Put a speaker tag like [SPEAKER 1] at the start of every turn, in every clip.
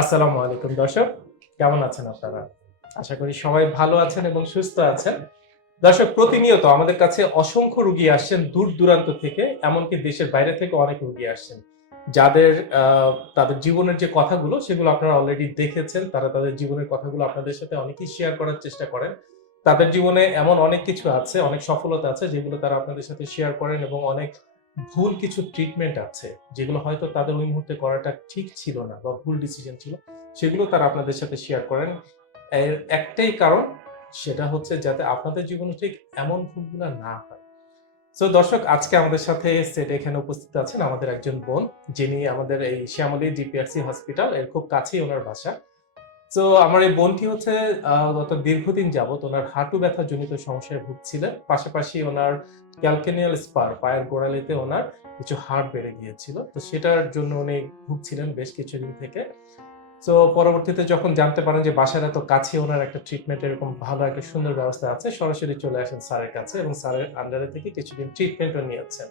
[SPEAKER 1] আসসালামু আলাইকুম দর্শক, কেমন আছেন আপনারা? আশা করি সবাই ভালো আছেন এবং সুস্থ আছেন। দর্শক, প্রতিনিয়ত আমাদের কাছে অসংখ্য রুগী আসছেন দূর দূরান্ত থেকে, এমনকি দেশের বাইরে থেকে অনেক রুগী আসছেন। যাদের তাদের জীবনের যে কথাগুলো, সেগুলো আপনারা অলরেডি দেখেছেন। তারা তাদের জীবনের কথাগুলো আপনাদের সাথে অনেকেই শেয়ার করার চেষ্টা করেন। তাদের জীবনে এমন অনেক কিছু আছে, অনেক সফলতা আছে, যেগুলো তারা আপনাদের সাথে শেয়ার করেন এবং অনেক ভুল কিছু ট্রিটমেন্ট আছে, যেগুলো হয়তো তাদের ওই মুহূর্তে করাটা ঠিক ছিল না বা ভুল ডিসিশন ছিল, সেগুলো তারা আপনাদের সাথে শেয়ার করেন। এর একটাই কারণ, সেটা হচ্ছে যাতে আপনাদের জীবনে ঠিক এমন ভুলগুলো না হয়। তো দর্শক, আজকে আমাদের সাথে সেট এখানে উপস্থিত আছেন আমাদের একজন বোন, যিনি আমাদের এই শ্যামলী জিপিআরসি হসপিটাল এর খুব কাছেই ওনার বাসা। তো আমার এই বোনটি হচ্ছে গত দীর্ঘদিন যাবত ওনার হাঁটু ব্যথা জনিত সমস্যায় ভুগছিলেন। পাশাপাশি ওনার ক্যালকেনিয়াল স্পার, পায়ের গোড়ালিতে ওনার কিছু হাড় বেড়ে গিয়েছিল। তো সেটার জন্য উনি ভুগছিলেন বেশ কিছুদিন থেকে। তো পরবর্তীতে যখন জানতে পারেন যে বাসার এত কাছে ওনার একটা ট্রিটমেন্ট এরকম ভালো, একটা সুন্দর ব্যবস্থা আছে, সরাসরি চলে আসেন স্যারের কাছে এবং স্যারের আন্ডারে থেকে কিছুদিন ট্রিটমেন্টও নিয়েছেন।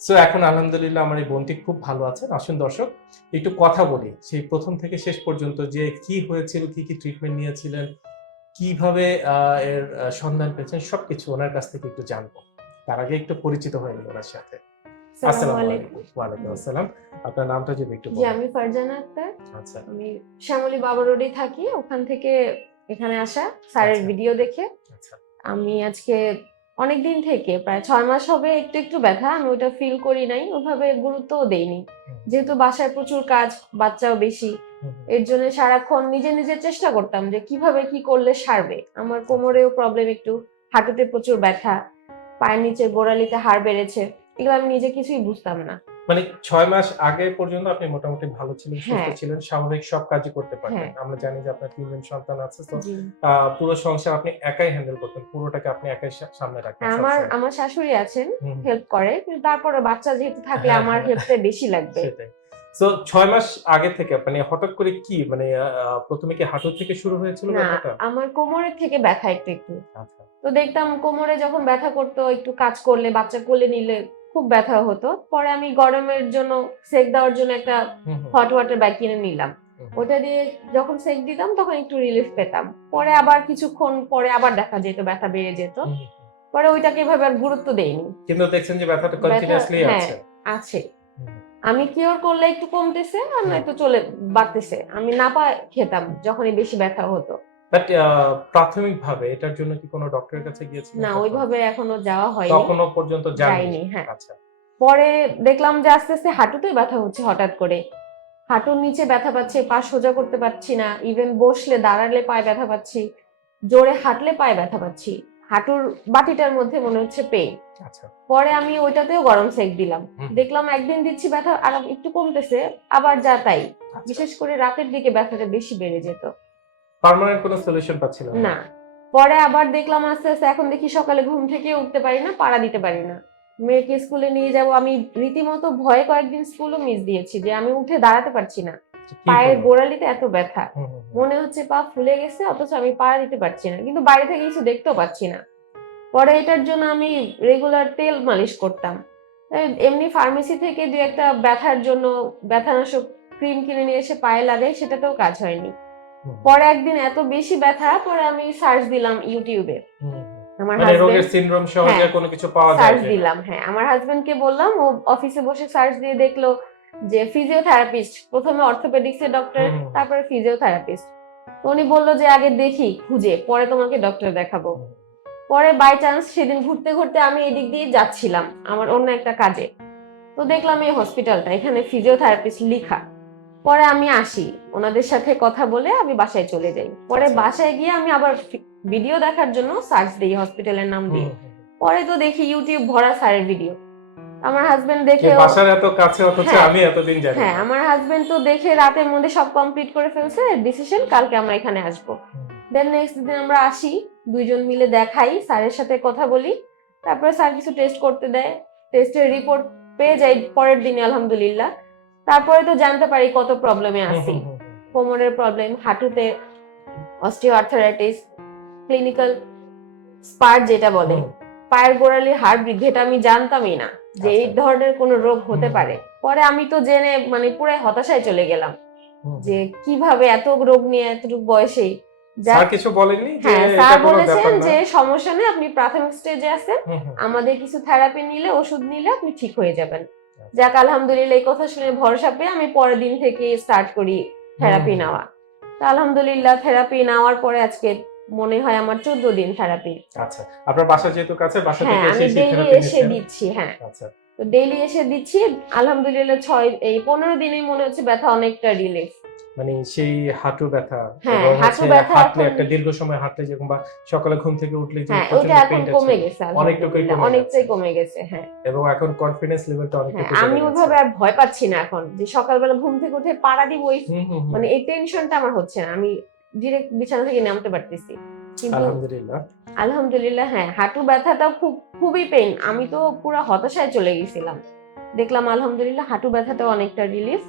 [SPEAKER 1] সো এখন আলহামদুলিল্লাহ আমার এই বোনটি খুব ভালো আছেন আসুন দর্শক, একটু কথা বলি। সেই প্রথম থেকে শেষ পর্যন্ত যে কি হয়েছিল, কি কি ট্রিটমেন্ট নিয়েছিলেন, কীভাবে এর সন্ধান পেয়েছেন, সবকিছু ওনার কাছ থেকে একটু জানব। তার আগে একটু পরিচিত হয়নি ওনার সাথে। আসসালামু আলাইকুম। আসসালাম। আপনার নামটা যদি একটু বলেন।
[SPEAKER 2] আমি ফারজানা আক্তার।
[SPEAKER 1] আচ্ছা।
[SPEAKER 2] আমি শ্যামলী বাবা রোডে থাকি। ওখান থেকে এখানে আসা স্যারের
[SPEAKER 1] আচ্ছা।
[SPEAKER 2] ভিডিও দেখে।
[SPEAKER 1] আচ্ছা।
[SPEAKER 2] আমি আজকে অনেক দিন থেকে প্রায় ছয় মাস হবে একটু একটু ব্যথা আমি ওটা ফিল করি নাই। ওভাবে গুরুত্বও দেইনি। যেহেতু বাসায় প্রচুর কাজ বাচ্চাও বেশি। এর জন্য সারাক্ষণ নিজে নিজে চেষ্টা করতাম যে কীভাবে কি করলে সারবে। আমার কোমরেও প্রবলেম একটু হাঁটুতে প্রচুর ব্যথা। পায়ের নিচে গোড়ালিতে হাড় বেড়েছে এগুলো আমি নিজে কিছুই বুঝতাম না।
[SPEAKER 1] মানে ছয় মাস আগে পর্যন্ত আপনি মোটামুটি ভালো ছিলেন সুস্থ
[SPEAKER 2] হ্যাঁ।
[SPEAKER 1] ছিলেন স্বাভাবিক সব কাজই করতে পারতেন।
[SPEAKER 2] হ্যাঁ।
[SPEAKER 1] আমরা জানি যে আপনার তিনজন সন্তান আছে তো পুরো সংসার আপনি একাই হ্যান্ডেল করতেন পুরোটাকে আপনি একাই সামনে রাখতেন
[SPEAKER 2] আমার আমার শাশুড়ি আছেন হেল্প করে কিন্তু তারপরে বাচ্চা যেহেতু থাকলে
[SPEAKER 1] হ্যাঁ,
[SPEAKER 2] আমার
[SPEAKER 1] হ্যাঁ।
[SPEAKER 2] হেল্পটা বেশি লাগবে।
[SPEAKER 1] সেটাই। তো ছয় মাস আগে থেকে মানে হঠাৎ করে কি? মানে প্রথমে কি হাঁটু থেকে শুরু হয়েছিল
[SPEAKER 2] না
[SPEAKER 1] ব্যাপারটা?
[SPEAKER 2] আমার কোমরের থেকে ব্যথা একটু একটু।
[SPEAKER 1] আচ্ছা।
[SPEAKER 2] তো দেখতাম কোমরে যখন ব্যথা করতো একটু কাজ করলে বাচ্চা কোলে নিলে খুব ব্যথা হতো। পরে আমি গরমের জন্য সেক দেওয়ার জন্য একটা হট ওয়াটার ব্যাগ কিনে নিলাম। ওটা দিয়ে যখন সেক দিতাম তখন একটু রিলিফ পেতাম। পরে আবার কিছুক্ষণ পরে আবার দেখা যেত ব্যথা বেড়ে যেত। পরে ওইটাকে এভাবে আর গুরুত্ব দেইনি।
[SPEAKER 1] কিন্তু দেখছেন যে ব্যথাটা কন্টিনিউয়াসলি
[SPEAKER 2] হ্যাঁ।
[SPEAKER 1] আছে।
[SPEAKER 2] আছে। আমি কিওর করলে একটু কমতেছে আর নয়তো চলে বাড়তেছে। আমি নাপা খেতাম যখনই বেশি ব্যথা হতো।
[SPEAKER 1] বাট প্রাথমিক ভাবে এটার জন্য কি কোনো ডক্টরের কাছে গিয়েছিলেন
[SPEAKER 2] না ওইভাবে এখনও যাওয়া হয়নি।
[SPEAKER 1] তখনো পর্যন্ত
[SPEAKER 2] যাইনি হ্যাঁ।
[SPEAKER 1] আচ্ছা।
[SPEAKER 2] পরে দেখলাম যে আস্তে আস্তে হাঁটুতেই ব্যথা হচ্ছে হঠাৎ করে। হাঁটুর নিচে ব্যথা পাচ্ছে পা সোজা করতে পারছি না। ইভেন বসলে দাঁড়ালে পায়ে ব্যথা পাচ্ছি। জোরে হাঁটলে পায়ে ব্যথা পাচ্ছি। হাঁটুর বাটিটার মধ্যে মনে হচ্ছে পেইন
[SPEAKER 1] আচ্ছা।
[SPEAKER 2] পরে আমি ওইটাতেও গরম সেক দিলাম। দেখলাম একদিন দিচ্ছি ব্যথা আর একটু কমতেছে আবার যা তাই।
[SPEAKER 1] আচ্ছা।
[SPEAKER 2] বিশেষ করে রাতের দিকে ব্যথাটা বেশি বেড়ে যেত।
[SPEAKER 1] পার্মানেন্ট কোনো সলিউশন পাচ্ছিলাম
[SPEAKER 2] না। পরে আবার দেখলাম আস্তে আস্তে এখন দেখি সকালে ঘুম থেকে উঠতে পারি না পাড়া দিতে পারি না। মেয়েকে স্কুলে নিয়ে যাব আমি রীতিমতো ভয়ে কয়েকদিন স্কুলও মিস দিয়েছি যে আমি উঠে দাঁড়াতে পারছি না। পায়ের গোড়ালিতে এত ব্যথা। মনে হচ্ছে পা ফুলে গেছে অথচ আমি পা দিতে পারছি না। কিন্তু বাইরে থেকে কিছু দেখতেও পাচ্ছি না। পরে এটার জন্য আমি রেগুলার তেল মালিশ করতাম। এমনি ফার্মেসি থেকে দু একটা ব্যথার জন্য ব্যথানাশক ক্রিম কিনে নিয়ে এসে পায়ে লাগাই সেটাতেও কাজ হয়নি। পরে একদিন এত বেশি ব্যথা পরে আমি সার্চ দিলাম ইউটিউবে। আমার
[SPEAKER 1] মানে রোগের সিনড্রোম সহজে
[SPEAKER 2] হ্যাঁ,
[SPEAKER 1] কোনো কিছু পাওয়া যায়
[SPEAKER 2] সার্চ দিলাম হ্যাঁ। আমার হাজবেন্ডকে বললাম ও অফিসে বসে সার্চ দিয়ে দেখল যে ফিজিওথেরাপিস্ট প্রথমে অর্থোপেডিক্স এর ডক্টর। তারপরে ফিজিওথেরাপিস্ট তো উনি বলল যে আগে দেখি খুঁজে পরে তোমাকে ডক্টর দেখাবো। পরে বাই চান্স সেদিন ঘুরতে ঘুরতে আমি এদিক দিয়ে যাচ্ছিলাম আমার অন্য একটা কাজে। তো দেখলাম এই হসপিটালটা এখানে ফিজিওথেরাপিস্ট লিখা। পরে আমি আসি ওনাদের সাথে কথা বলে আমি বাসায় চলে যাই। পরে
[SPEAKER 1] আচ্ছা।
[SPEAKER 2] বাসায় গিয়ে আমি আবার ভিডিও দেখার জন্য সার্চ দিই হসপিটালের নাম দিয়ে। পরে তো দেখি ইউটিউব ভরা স্যারের ভিডিও আমার হাজবেন্ড দেখে
[SPEAKER 1] বাসার এত কাছে অথচ
[SPEAKER 2] হ্যাঁ।
[SPEAKER 1] আমি এতদিন জানি
[SPEAKER 2] হ্যাঁ আমার হাজবেন্ড তো দেখে রাতের মধ্যে সব কমপ্লিট করে ফেলছে ডিসিশন কালকে আমরা এখানে আসব। দেন নেক্সট দিন আমরা আসি দুইজন মিলে দেখাই স্যারের সাথে কথা বলি। তারপরে স্যার কিছু টেস্ট করতে দেয়। টেস্টের রিপোর্ট পেয়ে যাই পরের দিনে আলহামদুলিল্লাহ। তারপরে তো জানতে পারি কত প্রবলেমে
[SPEAKER 1] হুম।
[SPEAKER 2] কোমরের প্রবলেম হাঁটুতে অস্টিওআর্থারাইটিস ক্লিনিক্যাল স্পার যেটা বলে। পায়ের গোড়ালির হাড় বৃদ্ধি এটা আমি জানতামই না। যে এই
[SPEAKER 1] আচ্ছা।
[SPEAKER 2] ধরনের কোনো রোগ হতে পারে। পরে আমি তো জেনে মানে পুরো হতাশায় চলে গেলাম যে কীভাবে এত রোগ নিয়ে এতটুকু বয়সেই
[SPEAKER 1] স্যার কিছু বলেননি
[SPEAKER 2] হ্যাঁ স্যার বলেছেন যে সমস্যা নেই আপনি প্রাথমিক স্টেজে আছেন। আমাদের কিছু থেরাপি নিলে ওষুধ নিলে আপনি ঠিক হয়ে যাবেন।
[SPEAKER 1] আচ্ছা।
[SPEAKER 2] যাক আলহামদুলিল্লাহ এই কথা শুনে ভরসা পেয়ে আমি পরের দিন থেকে স্টার্ট করি থেরাপি নেওয়া। তো আলহামদুলিল্লাহ থেরাপি নেওয়ার পরে আজকে মনে হয় আমার চোদ্দ দিন থেরাপি
[SPEAKER 1] আচ্ছা আপনার বাসা যেহেতু কাছে বাসা
[SPEAKER 2] হ্যাঁ
[SPEAKER 1] থেকে
[SPEAKER 2] আমি ডেইলি এসে দিচ্ছি হ্যাঁ।
[SPEAKER 1] আচ্ছা।
[SPEAKER 2] তো ডেইলি এসে দিচ্ছি আলহামদুলিল্লাহ ছয় এই পনেরো দিনেই মনে হচ্ছে ব্যথা অনেকটা রিলিফ
[SPEAKER 1] মানে সেই হাঁটু ব্যথা
[SPEAKER 2] হ্যাঁ, হাঁটু ব্যথা
[SPEAKER 1] হাঁটলে একটা দীর্ঘ সময় হাঁটলে যেরকম বা সকালে ঘুম থেকে উঠলে যে
[SPEAKER 2] হ্যাঁ ওইটা এখন কমে গেছে
[SPEAKER 1] অনেকটুকুই কমে
[SPEAKER 2] অনেকটাই কমে গেছে হ্যাঁ।
[SPEAKER 1] এবং এখন কনফিডেন্স লেভেলটা
[SPEAKER 2] হ্যাঁ আমি। ওইভাবে আর ভয় পাচ্ছি না এখন যে সকালবেলা ঘুম থেকে উঠে পাড়া দিব ওই। মানে এই টেনশনটা আমার হচ্ছে না আমি ডিরেক্ট বিছানা থেকে নামতে পারতেছি।
[SPEAKER 1] আলহামদুলিল্লাহ।
[SPEAKER 2] আলহামদুলিল্লাহ হ্যাঁ হাঁটু ব্যথাটা খুব খুবই পেইন আমি তো পুরো হতাশায় চলে গেছিলাম। দেখলাম আলহামদুলিল্লাহ হাঁটু ব্যথাটা অনেকটা রিলিফ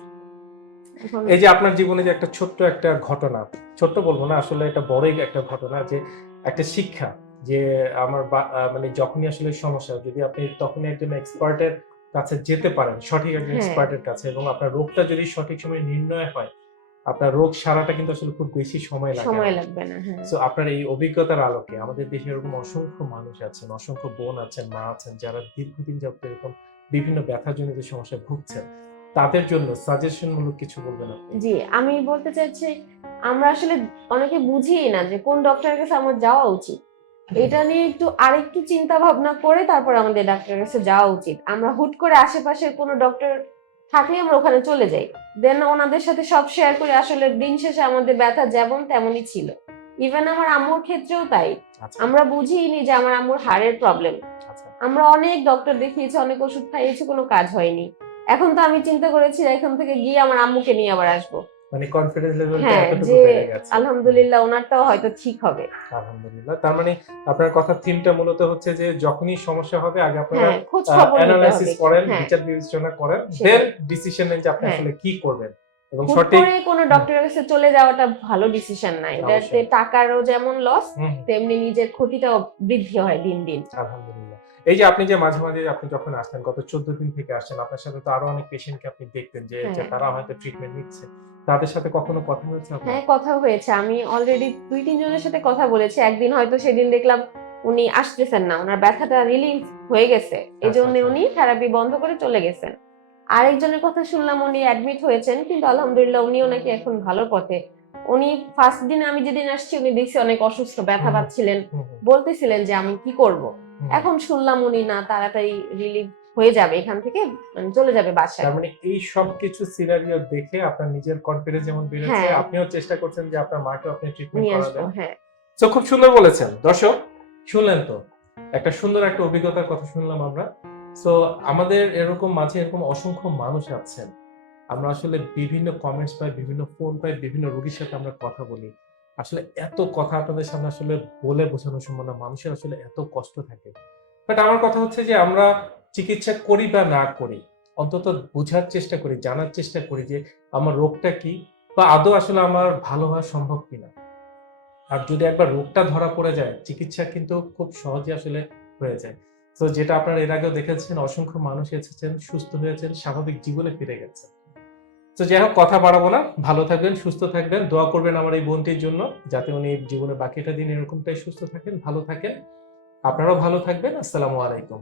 [SPEAKER 1] এই যে আপনার জীবনে যে একটা ছোট্ট একটা ঘটনা ছোট্ট বলব না আসলে এটা বড়ই একটা ঘটনা যে একটা শিক্ষা যে আমার মানে যখনই আসলে সমস্যা যদি আপনি তখনই একজন এক্সপার্টের কাছে যেতে পারেন সঠিক একজন
[SPEAKER 2] হ্যাঁ।
[SPEAKER 1] এক্সপার্টের কাছে এবং আপনার রোগটা যদি সঠিক সময় নির্ণয় হয় আপনার রোগ সারাটা কিন্তু আসলে খুব বেশি সময় লাগে
[SPEAKER 2] সময় লাগবে না হ্যাঁ।
[SPEAKER 1] তো আপনার এই অভিজ্ঞতার আলোকে আমাদের দেশে এরকম অসংখ্য মানুষ আছেন অসংখ্য বোন আছেন মা আছেন যারা দীর্ঘদিন যাবত এরকম বিভিন্ন ব্যথাজনিত সমস্যায় ভুগছেন তাদের জন্য সাজেশন মূলক কিছু বলবেন আপনি?
[SPEAKER 2] জি আমি বলতে চাচ্ছি আমরা আসলে অনেকে বুঝি না যে কোন ডক্টরের কাছে আমার যাওয়া উচিত। এটা নিয়ে একটু আরেকটু চিন্তা ভাবনা করে তারপর আমাদের ডাক্তারের কাছে যাওয়া উচিত। আমরা হুট করে আশেপাশের কোনো ডক্টর থাকলে আমরা ওখানে চলে যাই। দেন ওনাদের সাথে সব শেয়ার করে আসলে দিন শেষে আমাদের ব্যথা যেমন তেমনই ছিল। ইভেন আমার আম্মুর ক্ষেত্রেও তাই।
[SPEAKER 1] আচ্ছা।
[SPEAKER 2] আমরা বুঝিনি যে আমার আম্মুর হাড়ের প্রবলেম
[SPEAKER 1] আচ্ছা।
[SPEAKER 2] আমরা অনেক ডক্টর দেখিয়েছি অনেক ওষুধ খাইয়েছি কোনো কাজ হয়নি। এখন তো আমি চিন্তা করেছি এখান থেকে গিয়ে আমার আম্মুকে নিয়ে আবার আসব।
[SPEAKER 1] মানে কনফিডেন্স লেভেলটা
[SPEAKER 2] হ্যাঁ
[SPEAKER 1] এতটুকু বেড়ে গেছে।
[SPEAKER 2] আলহামদুলিল্লাহ ওনারটাও হয়তো ঠিক হবে।
[SPEAKER 1] আলহামদুলিল্লাহ তার মানে আপনার কথা থিমটা মূলত হচ্ছে যে যখনই সমস্যা হবে আগে আপনারা অ্যানালাইসিস করেন
[SPEAKER 2] হ্যাঁ।
[SPEAKER 1] বিচার বিবেচনা করেন দেন ডিসিশন নেন যে আপনি
[SPEAKER 2] হ্যাঁ।
[SPEAKER 1] আসলে কি করবেন। এবং সঠিক
[SPEAKER 2] করে কোনো ডক্টরের কাছে চলে যাওয়াটা ভালো ডিসিশন না এটাতে টাকারও যেমন লস তেমনি নিজের ক্ষতিটাও বৃদ্ধি হয় দিন দিন।
[SPEAKER 1] আলহামদুলিল্লাহ। এই যে আপনি যে মাঝে মাঝে আপনি যখন আসতেন গত চোদ্দ দিন থেকে আসছেন আপনার সাথে তো আরও অনেক পেশেন্টকে আপনি দেখতেন যে। তারা হয়তো ট্রিটমেন্ট নিচ্ছে। তাদের সাথে কখনো কথা হয়েছে
[SPEAKER 2] হ্যাঁ কথা হয়েছে। আমি অলরেডি দুই তিনজনের সাথে কথা বলেছি। একদিন হয়তো সেদিন দেখলাম উনি আসতেছেন না। ওনার ব্যথাটা রিলিফ হয়ে গেছে। এই জন্য
[SPEAKER 1] আচ্ছা।
[SPEAKER 2] উনি থেরাপি বন্ধ করে চলে গেছেন। আরেকজনের কথা শুনলাম উনি অ্যাডমিট হয়েছেন কিন্তু আলহামদুলিল্লাহ উনিও নাকি এখন ভালো পথে। উনি ফার্স্ট দিনে আমি যেদিন আসছি উনি দেখছি অনেক অসুস্থ ব্যথা পাচ্ছিলেন। বলতেছিলেন যে আমি কি করব? এখন শুনলাম উনি না তাড়াতাড়ি রিলিভ হয়ে যাবে এখান থেকে মানে চলে যাবে বাসায়।
[SPEAKER 1] তার মানে এই সব কিছু সিনারিও দেখে আপনার নিজের কনফিডেন্স যেমন বেড়েছে
[SPEAKER 2] হ্যাঁ।
[SPEAKER 1] আপনিও চেষ্টা করছেন যে আপনার মাকে আপনি ট্রিটমেন্ট করাবেন।
[SPEAKER 2] হ্যাঁ।
[SPEAKER 1] তো খুব সুন্দর বলেছেন। দর্শক শুনলেন তো? একটা সুন্দর একটা অভিজ্ঞতার কথা শুনলাম আমরা। তো আমাদের এরকম মাঝে এরকম অসংখ্য মানুষ আছেন। আমরা আসলে বিভিন্ন কমেন্টস পাই বিভিন্ন ফোন পাই বিভিন্ন রোগীর সাথে আমরা কথা বলি। আসলে এত কথা আপনাদের সামনে আসলে বলে বোঝানো সম্ভব না। মানুষের আসলে এত কষ্ট থাকে। বাট আমার কথা হচ্ছে যে আমরা চিকিৎসা করি বা না করি, অন্তত বোঝার চেষ্টা করি, জানার চেষ্টা করি যে আমার রোগটা কি বা আদৌ আসলে আমার ভালো হওয়া সম্ভব কিনা। আর যদি একবার রোগটা ধরা পড়ে যায়, চিকিৎসা কিন্তু খুব সহজে আসলে হয়ে যায়। তো যেটা আপনারা এর আগেও দেখেছেন, অসংখ্য মানুষ এসেছেন, সুস্থ হয়েছেন, স্বাভাবিক জীবনে ফিরে গেছেন। তো যাই হোক, কথা বাড়াবো না, ভালো থাকবেন, সুস্থ থাকবেন, দোয়া করবেন আমার এই বোনটির জন্য, যাতে উনি জীবনে বাকিটা দিন এরকমটাই সুস্থ থাকেন, ভালো থাকেন। আপনারাও ভালো থাকবেন, আসসালামু আলাইকুম।